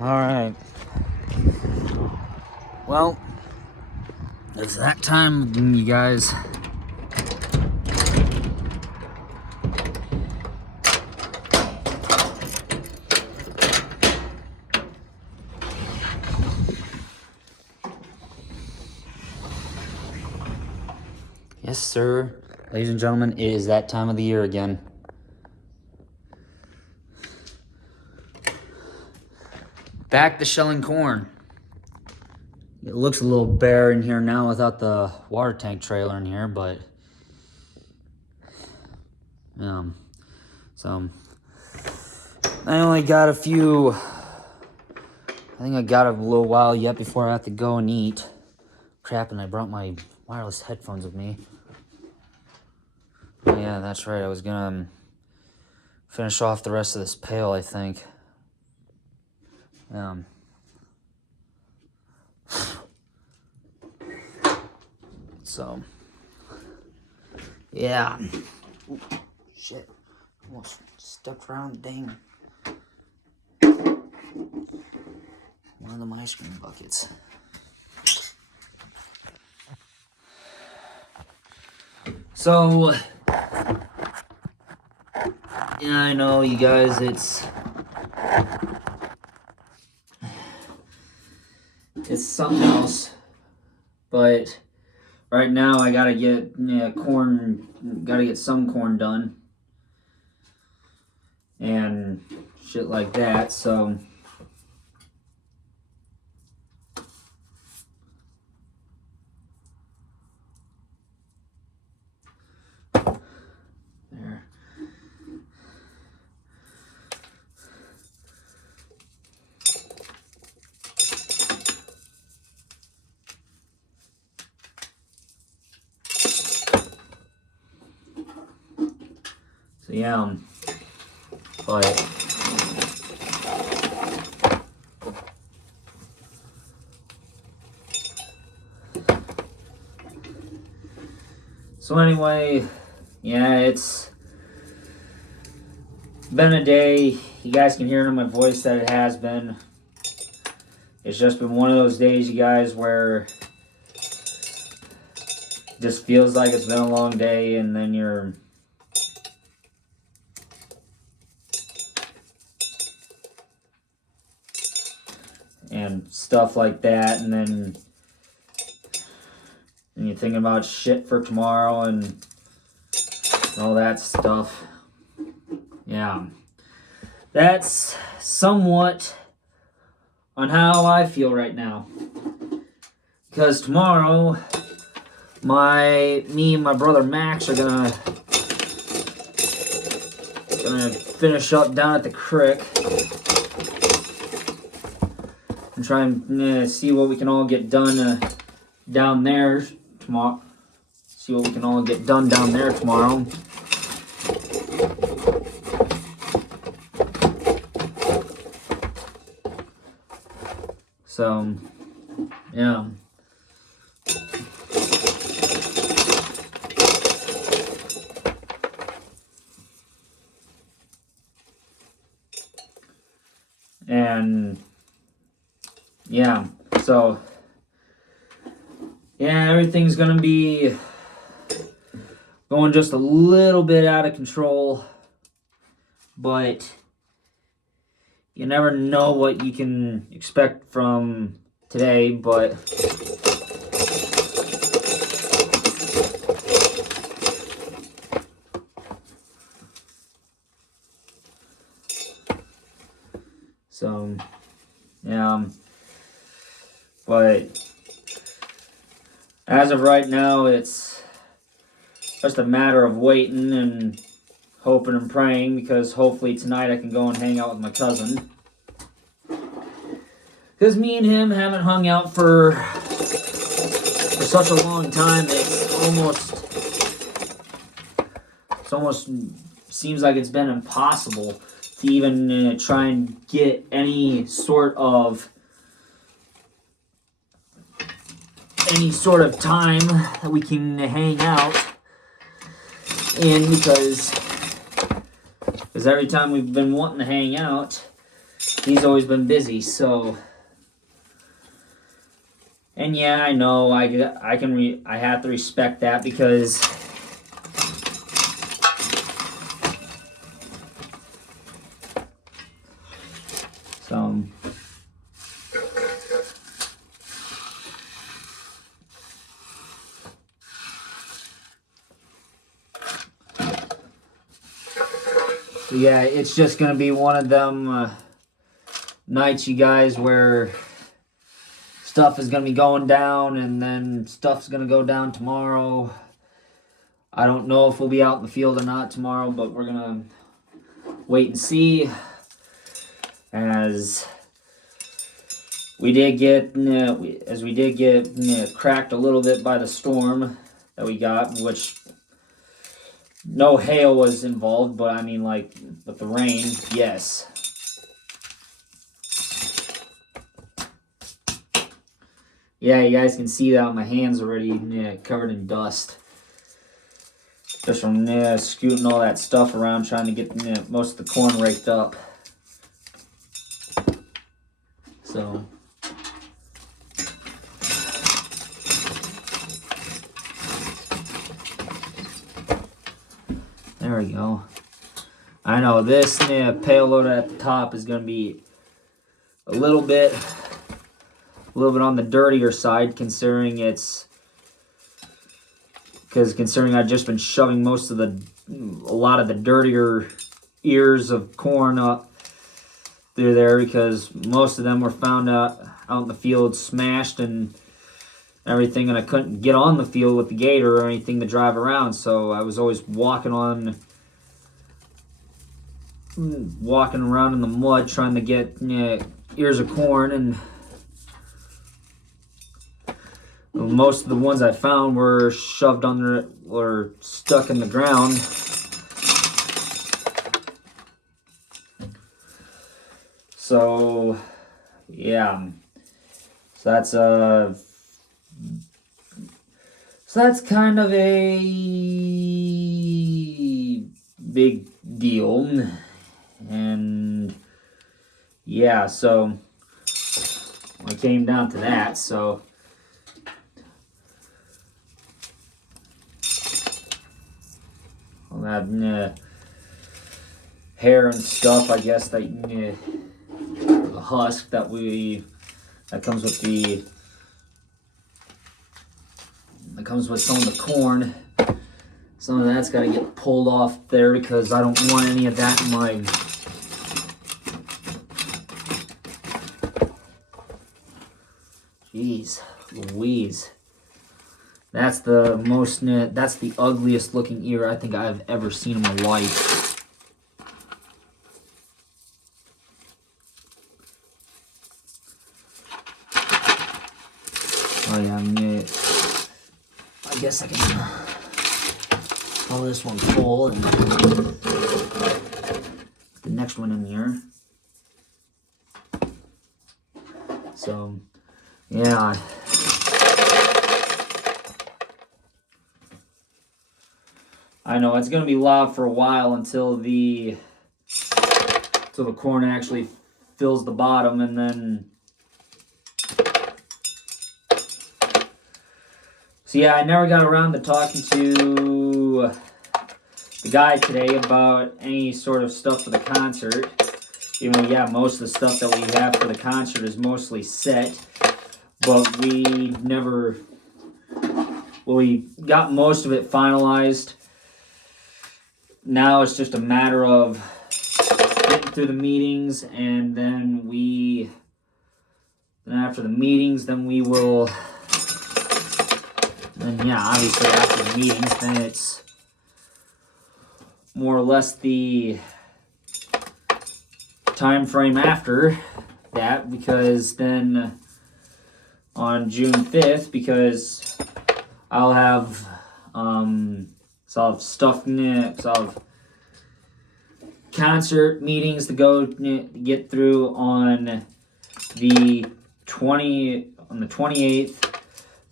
Alright. Well, it's that time, you guys. Yes, sir. Ladies and gentlemen, it is that time of the year again. Back to shelling corn. It looks a little bare in here now without the water tank trailer in here, but so I only got a few. I think I got a little while yet before I have to go and eat. Crap, and I brought my wireless headphones with me. Oh, yeah, that's right. I was gonna finish off the rest of this pail, I think. So, yeah. Ooh, shit. Almost stepped around the dang one of them ice cream buckets. So, yeah, I know, you guys, it's something else, but right now I gotta get gotta get some corn done and shit like that, so there. So yeah, but so anyway, yeah, it's been a day. You guys can hear it in my voice that it has been. It's just been one of those days, you guys, where it just feels like it's been a long day, and then you're and stuff like that, and then you're thinking about shit for tomorrow and all that stuff. Yeah, that's somewhat on how I feel right now, because tomorrow me and my brother Max are gonna finish up down at the creek and try and see what we can all get done down there tomorrow. See what we can all get done down there tomorrow. So, yeah. And yeah, so yeah, everything's gonna be going just a little bit out of control, but you never know what you can expect from today, but so yeah, but as of right now, it's just a matter of waiting and hoping and praying, because hopefully tonight I can go and hang out with my cousin. Because me and him haven't hung out for such a long time, it's almost seems like it's been impossible to even try and get any sort of time that we can hang out in, because every time we've been wanting to hang out, he's always been busy, so. And yeah, I know I have to respect that because so yeah, it's just gonna be one of them nights, you guys, where stuff is going to be going down, and then stuff's going to go down tomorrow. I don't know if we'll be out in the field or not tomorrow, but we're going to wait and see. As we did get cracked a little bit by the storm that we got, which no hail was involved, but I mean, like, with the rain, yes. Yeah, you guys can see that my hands already covered in dust. Just from scooting all that stuff around, trying to get most of the corn raked up. So. There we go. I know this payload at the top is going to be a little bit on the dirtier side, considering I've just been shoving a lot of the dirtier ears of corn up through there, because most of them were found out in the field smashed and everything, and I couldn't get on the field with the gator or anything to drive around, so I was always walking around in the mud trying to get ears of corn, and most of the ones I found were shoved under or stuck in the ground. So, yeah. So that's kind of a big deal. And yeah, so I came down to that, so all that hair and stuff, I guess, that the husk that comes with some of the corn. Some of that's got to get pulled off there because I don't want any of that in my jeez Louise. That's the ugliest looking ear I think I've ever seen in my life. Oh yeah, I guess I can pull this one full and put the next one in here. So, yeah. I know it's going to be loud for a while until the corn actually fills the bottom, and then so yeah, I never got around to talking to the guy today about any sort of stuff for the concert. Even though, yeah, most of the stuff that we have for the concert is mostly set, but we got most of it finalized. Now it's just a matter of getting through the meetings, and then after the meetings, obviously after the meetings, then it's more or less the time frame after that, because then on June 5th, because I'll have stuff, I'll have concert meetings to go get through on the 28th,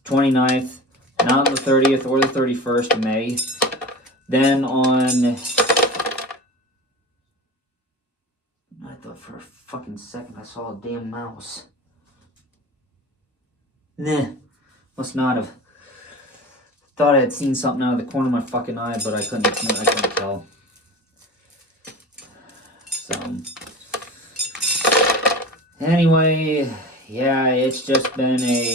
29th, not on the 30th or the 31st of May. Then on, I thought for fucking second I saw a damn mouse. Nah, must not have. Thought I had seen something out of the corner of my fucking eye, but I couldn't tell. So, anyway, yeah, it's just been a...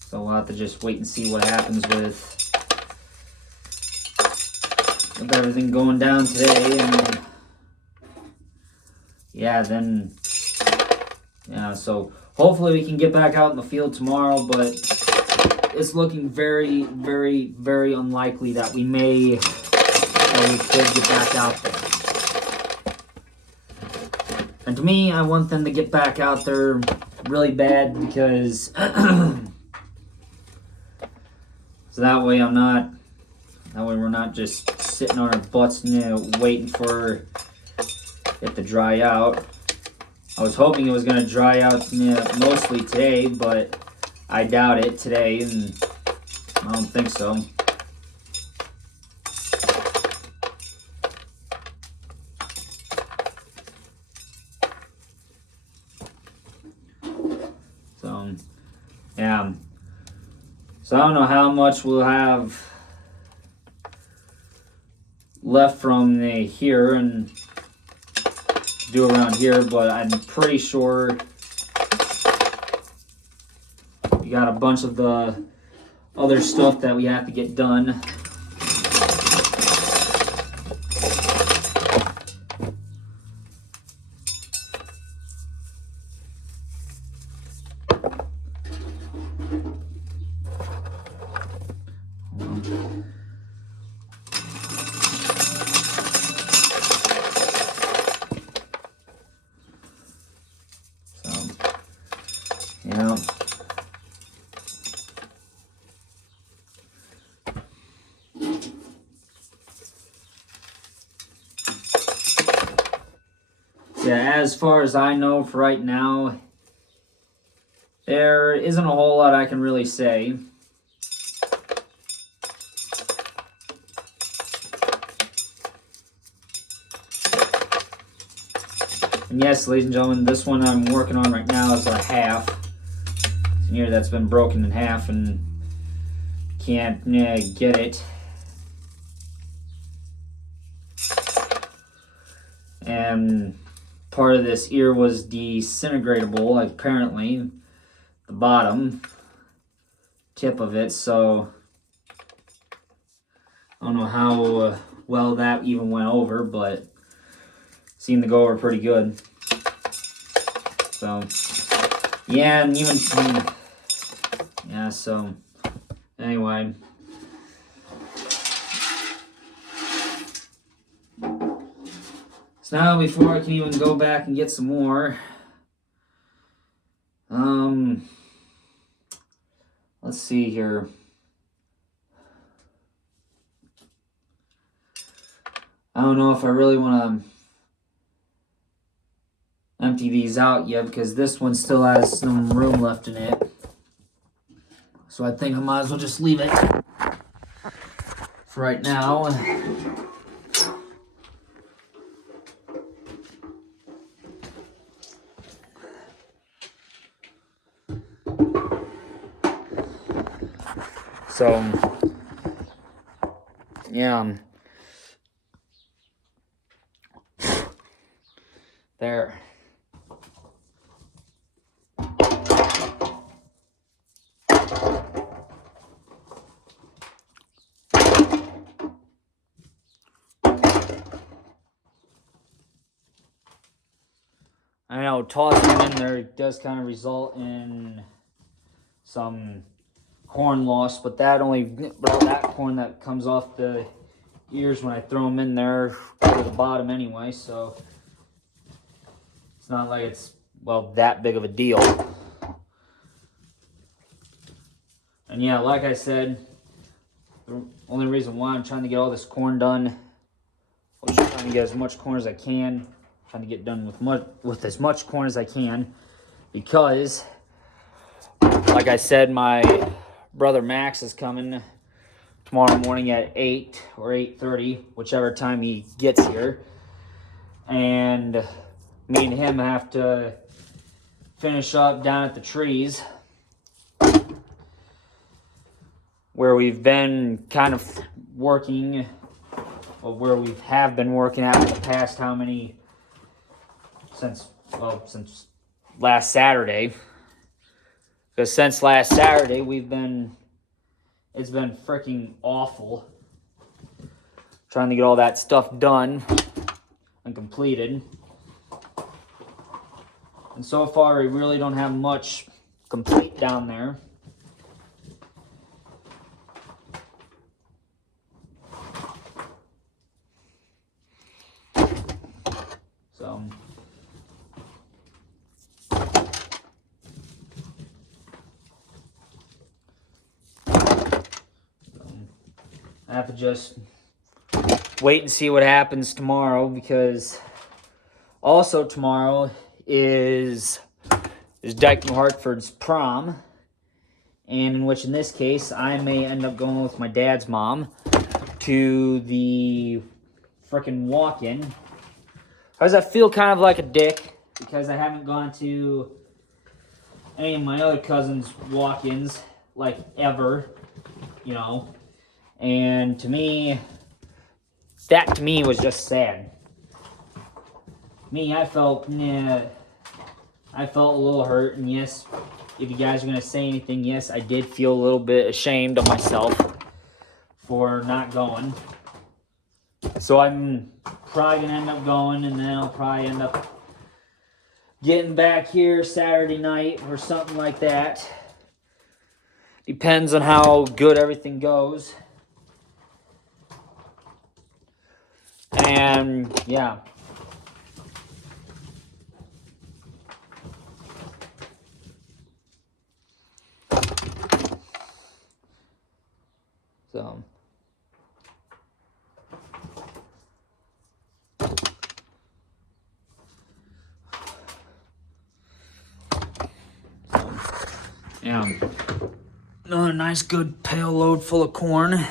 So we'll have to just wait and see what happens with everything going down today, and yeah, then, yeah, so hopefully we can get back out in the field tomorrow, but it's looking very, very, very unlikely that we could get back out there. And to me, I want them to get back out there really bad, because so that way we're not just sitting on our butts, waiting for it to dry out. I was hoping it was going to dry out mostly today, but I doubt it today, and I don't think so. So, yeah. So I don't know how much we'll have left from here and do around here, but I'm pretty sure we got a bunch of the other stuff that we have to get done. Yeah. Yeah, as far as I know for right now, there isn't a whole lot I can really say. And yes, ladies and gentlemen, this one I'm working on right now is a half. It's an ear that's been broken in half and can't get it. And part of this ear was disintegratable, apparently, the bottom tip of it, so I don't know how well that even went over, but seemed to go over pretty good. So, yeah, and even, yeah, so, anyway. So now, before I can even go back and get some more, let's see here. I don't know if I really want to empty these out yet, because this one still has some room left in it. So I think I might as well just leave it for right now. So, yeah, there. I know tossing them in there does kind of result in some corn loss, but that corn that comes off the ears when I throw them in there to the bottom anyway, so it's not like it's, well, that big of a deal. And yeah, like I said, the only reason why I'm trying to get all this corn done, I'm just trying to get as much corn as I can, trying to get done with as much corn as I can, because like I said, my brother Max is coming tomorrow morning at 8 or 8:30, whichever time he gets here. And me and him have to finish up down at the trees where we've been kind of working, or where we have been working at for the past since last Saturday. Because since last Saturday, it's been freaking awful trying to get all that stuff done and completed. And so far, we really don't have much complete down there. So I have to just wait and see what happens tomorrow, because also tomorrow is Dyke New Hartford's prom, and in this case I may end up going with my dad's mom to the frickin' walk-in. Because I feel kind of like a dick because I haven't gone to any of my other cousins' walk-ins, like, ever, you know. And to me, that was just sad. I felt a little hurt, and yes, if you guys are going to say anything, yes, I did feel a little bit ashamed of myself for not going. So I'm probably going to end up going, and then I'll probably end up getting back here Saturday night or something like that. Depends on how good everything goes. And, yeah. So, yeah, another nice good pail load full of corn.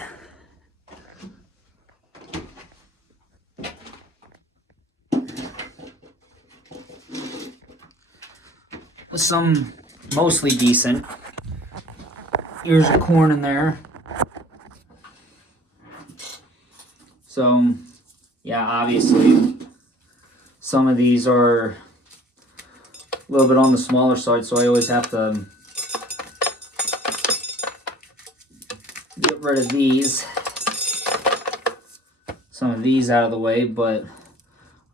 With some mostly decent ears of corn in there. So, yeah, obviously, some of these are a little bit on the smaller side, so I always have to get rid of these. Some of these out of the way, but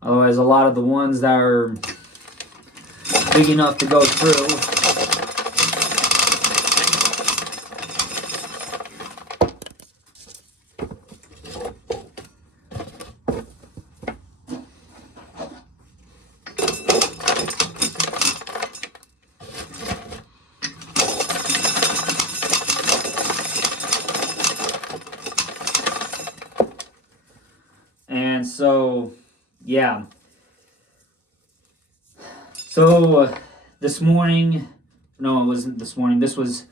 otherwise a lot of the ones that are big enough to go through, and so, yeah. So, this morning, no, it wasn't this morning, this was,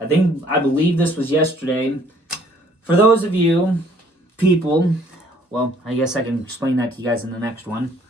I believe this was yesterday. For those of you, people, well, I guess I can explain that to you guys in the next one.